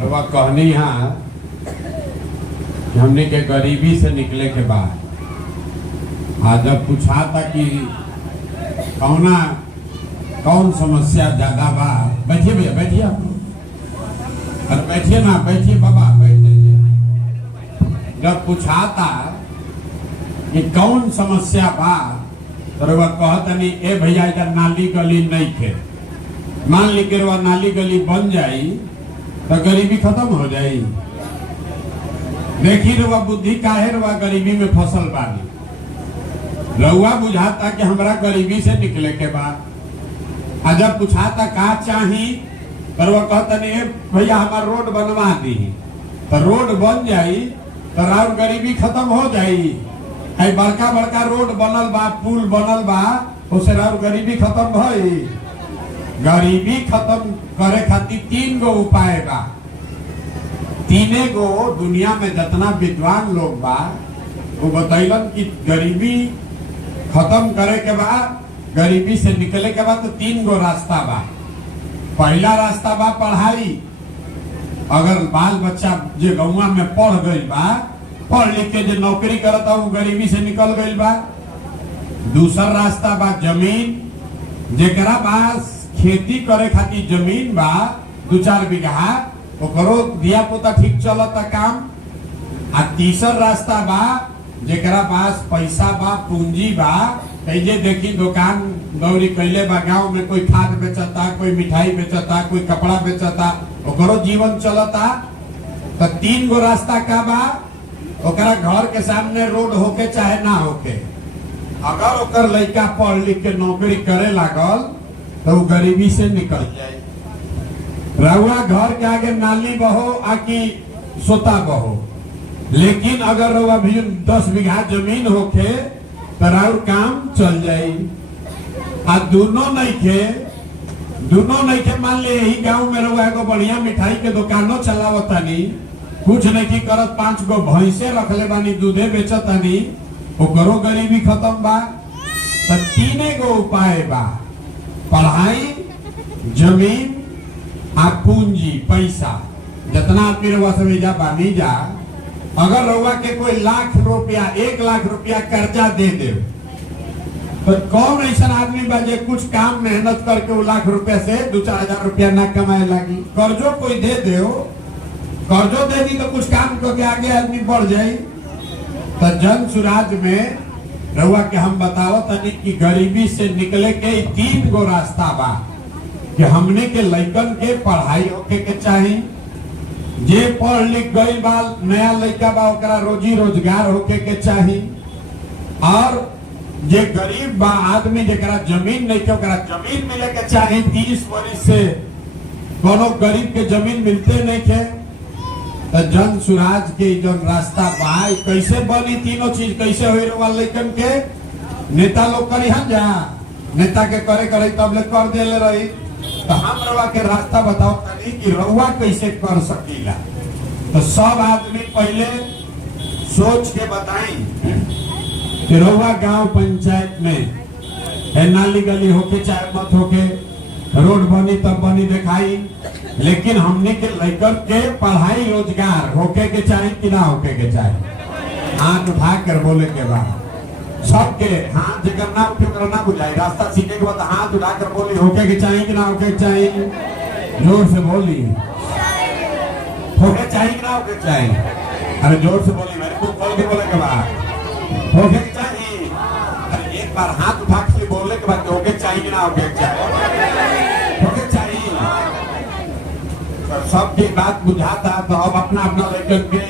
वह कहनी यहाँ कि हमने के गरीबी से निकले के बाद आज जब पूछा था कि कौन समस्या ज्यादा बा। बैठिए भैया, बैठिए आप। अरे बैठिए ना, बैठिए बाबा, बैठ जाइए। जब पूछा था कि कौन समस्या बा तो वह कहता नहीं, ए भैया इधर नाली गली नहीं थे, मान ली के वह नाली गली बन जाई तो गरीबी खत्म हो जाई। देखी रउआ बुद्धि काहे रउआ गरीबी में फसल बानी। रउआ बुझाता कि हमरा गरीबी से निकले के बाद जब पूछाता का चाही तो वह कहता नहीं, भैया हमारा रोड बनवा दी तो रोड बन जाई तो राउर गरीबी खत्म हो जाई। बड़का बड़का रोड बनल बा, पुल बनल बा, उसे राउर गरीबी खत्म भई। गरीबी खत्म करे खातिर 3 गो उपाय बा। 3 गो दुनिया में जितना विद्वान लोग बा वो बतैलन कि गरीबी खत्म करे के बाद, गरीबी से निकले के बाद तो 3 गो रास्ता बा। पहला रास्ता बा पढ़ाई। अगर बाल बच्चा जो गौवा में पढ़ गई बा, पढ़ लिख के जो नौकरी करता वो गरीबी से निकल गई बा। दूसरा रास्ता बा जमीन। जेकरा पास खेती करे खातिर जमीन बा 2-4 बीघा, ओकरो दिया पोता ठीक चलता काम। तीसरा रास्ता बा जेकरा पास पैसा बा, पूंजी बा, कहिए देखी दुकान दौरी कैले बा, गाँव में कोई खाद बेचता, कोई मिठाई बेचता, कोई कपड़ा बेचता, ओकरो जीवन चलता। तो 3 गो रास्ता का बा। ओकरा घर के सामने रोड होके चाहे ना होके, अगर ओकर लड़का पढ़ लिख के नौकरी करे लागल तो वो गरीबी से निकल जाए। रउआ घर के आगे नाली बहो आकि सोता बहो, लेकिन अगर रउआ भी 10 बीघा जमीन होके तो राउर काम चल जाये। दोनों नहीं खे मान ले यही गांव में रउआ एगो बढ़िया मिठाई के दुकानों चलावतानी, कुछ नहीं करत, 5 गो भैंसे रखले बानी, दूधे बेचतानी, ओकरो गरीबी खत्म बा। तो 3 गो उपाय बा। पढ़ाई, जमीन आ पूंजी, पैसा। जितना आदमी रउआ समझा बानी जा, अगर रउआ के कोई 1 लाख रुपया कर्जा दे दे तो कौन ऐसा आदमी बा जे कुछ काम मेहनत करके वो 1 लाख रुपया से 2-4 हजार रुपया ना कमाए लगी। कर्जो कोई दे कर्जो दे दी तो कुछ काम करके आगे आदमी बढ़ जाये। तो जन सुराज में रउआ के हम बताओ तनी कि गरीबी से निकले के 3 गो रास्ता बा। कि हमने के लइकन के पढ़ाई होके के चाही। जे पढ़ लिख गई बा, नया लड़का बा, ओकरा रोजी रोजगार होके के चाही। और जे गरीब बा आदमी जेकरा जमीन नहीं के, ओकरा जमीन मिले के चाही। 30 वर्ष से कोनो गरीब के जमीन मिलते नहीं के। तो जन सुराज के जो रास्ता बा कैसे बनी, तीनों चीज कैसे हुई रउआ लइकन के। नेता लोग करी हम जा, नेता के करे तब ले कर देले रही। तो हम रउआ के रास्ता बताओ तनी कि रउआ कैसे कर सकीला। तो सब आदमी पहले सोच के बताई कि रउआ गांव पंचायत में नाली गली होके चाहे मत होके, रोड बनी तब बनी दिखाई, लेकिन हमने के लड़कन के पढ़ाई रोजगार होके के चाहे कि ना होके के चाहे। हाथ उठा कर बोले के बाद सबके हाथ जगह ना उठे करना बुझाए। रास्ता सीखे के बाद हाथ उठा कर बोली होके के चाहे कि ना होके के चाहे। जोर से बोली होके चाहे कि ना होके चाहे। अरे जोर से बोली, मेरे को खोल के बोले के बाद होके के चाहे। अरे एक बार हाथ उठा के बोलने के बाद होके चाहे कि ना होके चाहे। होके चाहिए। सबकी बात बुझाता। तो अब अपना लड़कन के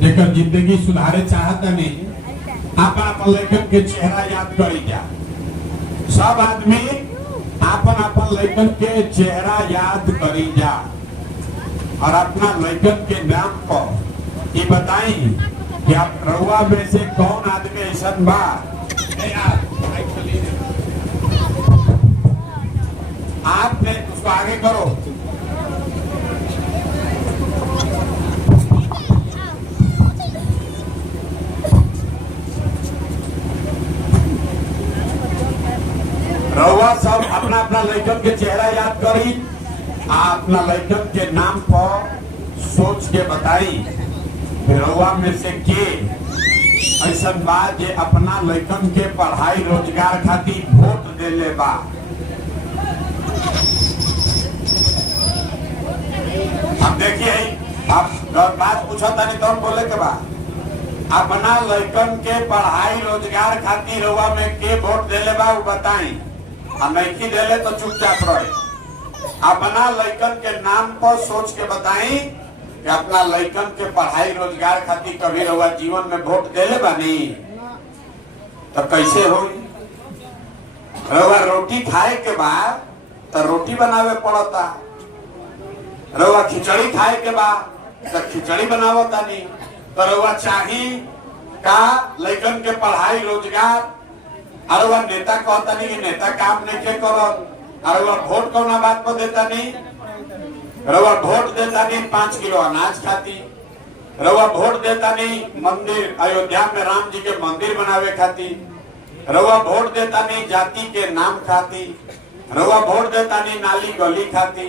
जेकर जिंदगी सुधारे चाहता नहीं, अपन लड़कन के चेहरा याद करी जा। सब आदमी अपन लड़कन के चेहरा याद करी जा और अपना लड़कन के नाम पर ये बताई कि आप रउआ में से कौन आदमी ऐसा बा। आपने उसको आगे करो। रउआ सब अपना लड़कन के चेहरा याद करी, अपना लड़कन के नाम पर सोच के बताई रउआ में से के ऐसा बात जे अपना लड़कन के पढ़ाई रोजगार खातिर वोट देले बा। अब देखिए आप बात पूछा था नहीं तो बोले के बा अपना लड़कन के पढ़ाई रोजगार खातिर रउआ में के वोट देले बा वो बताई। हम नहीं देले तो चुपचाप रहे। अपना लड़कन के नाम पर सोच के बताई कि अपना लड़कन के पढ़ाई रोजगार खातिर कभी रउआ जीवन में वोट देले बानी तो कैसे हो। रउआ रोटी खाए के बाद तो रोटी बनावे पड़ता, रउआ खिचड़ी खाए के बाद तो खिचड़ी बनावता नहीं। तो रउआ चाही का लड़कन के पढ़ाई रोजगार और वह नेता कहता नहीं कि नेता काम नहीं के करो और वह वोट कौना बात पर देता नहीं। रउआ वोट देता नहीं 5 किलो अनाज खाती, रउआ वोट देता नहीं मंदिर अयोध्या में राम जी के मंदिर बनावे खाती, रउआ वोट देता नहीं जाति के नाम खाती, रउआ वोट देता नहीं नाली गली खाती,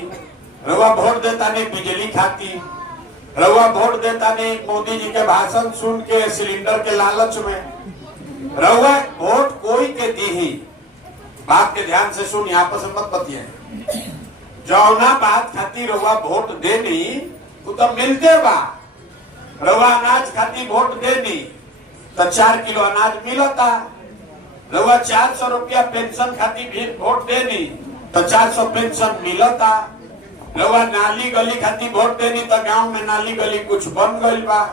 रउआ वोट देता नहीं बिजली खाती, रउआ वोट देता नहीं मोदी जी के भाषण सुन के सिलेंडर के लालच में। रउआ वोट कोई के दी ही बात के ध्यान से सुन, यहाँ पर मत बतिए। जौना बात खातिर रउआ वोट देनी तो मिलते बा। रउआ अनाज खातिर वोट देनी तो 4 किलो अनाज मिलता। रउआ 400 रुपया पेंशन खातिर वोट देनी तो 400 पेंशन मिलता। रउआ नाली गली खातिर वोट देनी तो गांव में नाली गली कुछ बन गई बा।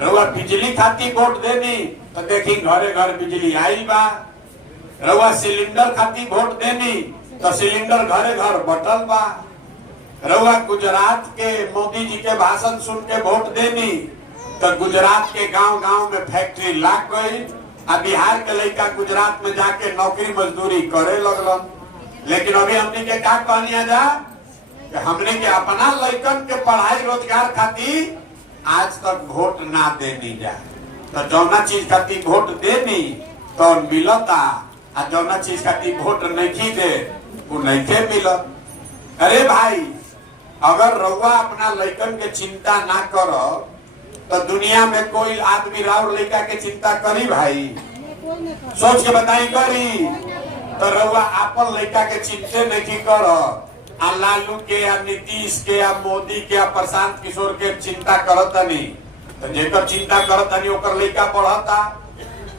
रउआ बिजली खातिर वोट देनी तो देखी घरे घर बिजली आई बा। रउआ सिलेंडर खातिर वोट देनी तो सिलेंडर घरे घर बटल बा। रउआ गुजरात के मोदी जी के भाषण सुन के वोट देनी तो गुजरात के गांव गांव में फैक्ट्री लाग गई। अब बिहार के लड़का गुजरात में जाके नौकरी मजदूरी करे लगलन। लेकिन अभी हमने के क्या कहनिया जा कि हमने के अपना लड़कन के पढ़ाई रोजगार खातिर आज तक वोट ना देनी जा। तो जौना चीज खातिर वोट देनी तो मिलता आ जौना चीज खातिर वोट नहीं दे वो नहीं के मिलत। अरे भाई अगर रउआ अपना लड़कन के चिंता ना करो तो दुनिया में कोई आदमी राउर लड़का के चिंता करी भाई? सोच के बताई करी? तो रउआ अपन लड़का के चिंते नहीं करो आ लालू के या नीतीश के या मोदी के या प्रशांत किशोर के चिंता करता नहीं। तो जेकर चिंता करता नहीं ओकर लड़का पढ़ता।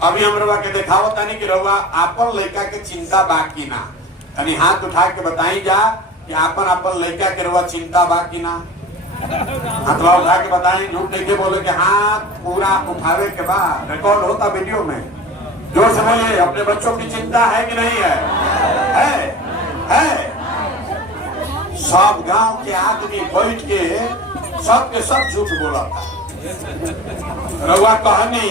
अभी हम रउआ के दिखावता नहीं कि रउआ अपन लड़का के चिंता बाकी ना। यानी हाथ उठा के बताई जा कि आपन आपन लड़का के रउआ चिंता बाकी ना। हाथवा उठा के बताई, झूठ नहीं के बोले कि हाथ पूरा उठावे के बाद रिकॉर्ड होता वीडियो में। जोर से बोलिए, अपने बच्चों की चिंता है कि नहीं है? है? सब गांव के आदमी बैठ के सब झूठ बोला था। रउआ कहनी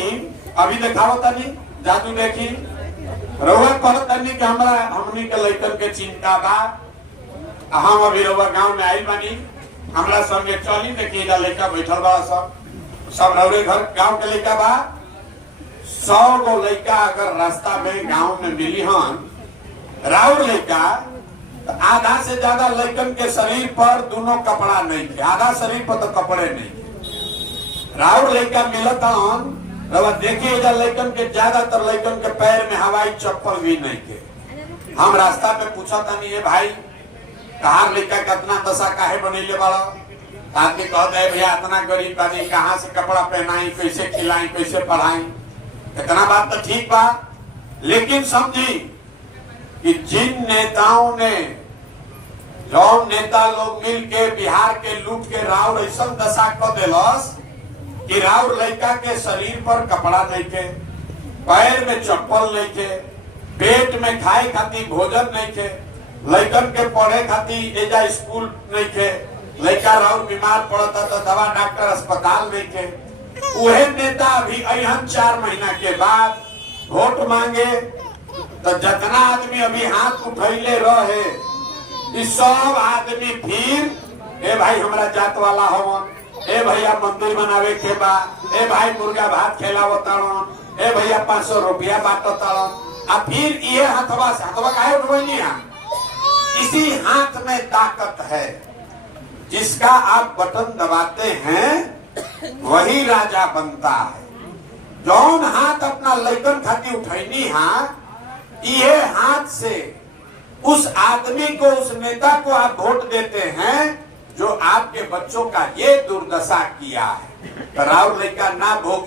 अभी दिखावता नहीं जादू देखी। रउआ कहता नहीं कि हमनी के लड़कन के चिंता बा। हम अभी रउआ गांव में आई बानी, हमरा संगे चली देखी लड़का बैठल बा। सब रउरे घर गांव के लड़का बा। 100 गो लड़का अगर रास्ता में गांव में मिली हन राउर लड़का तो आधा से ज्यादा लड़कन के शरीर पर दोनों कपड़ा नहीं थे। आधा शरीर पर तो कपड़े नहीं। राउर लड़का मिलता हन रउआ देखिए लड़कन के ज्यादातर लड़कन के पैर में हवाई चप्पल भी नहीं थे। हम रास्ता पे पूछा था नहीं है भाई कहाँ लड़का कितना दशा काहे बनेले बड़ा? आदमी कहते है भैया इतना गरीब बानी कहाँ से कपड़ा पहनाई, कैसे खिलाई, कैसे पढ़ाई। इतना बात तो ठीक बा, लेकिन समझी कि जिन नेताओं ने जौन नेता लोग मिल के बिहार के लूट के राउर ऐसा दशा कर दिलस कि राउर लड़का के शरीर पर कपड़ा नहीं थे, पैर में चप्पल नहीं थे, पेट में खाए खातिर भोजन नहीं थे, लड़कन के पढ़े खातिर एजा स्कूल नहीं थे, लड़का राउर बीमार पड़ता तो दवा डॉक्टर अस्पताल नहीं थे। वही नेता अभी अहन 4 महीना के बाद वोट मांगे तो जितना आदमी अभी हाथ उठैले रहे इस सब आदमी फिर ए भाई हमारा जात वाला हवन, ए भैया मंदिर बनावे के बा, ए भाई मुर्गा भात खिलावताड़न, ए भैया 500 रुपया बांटताड़न। अब फिर ये हथवा काहे उठवैनी है? इसी हाथ में ताकत है। जिसका आप बटन दबाते हैं वही राजा बनता है। जौन हाथ अपना लइकन खाती उठैनी ये हाथ से उस आदमी को, उस नेता को आप वोट देते हैं जो आपके बच्चों का ये दुर्दशा किया है। राउर लइका ना भोग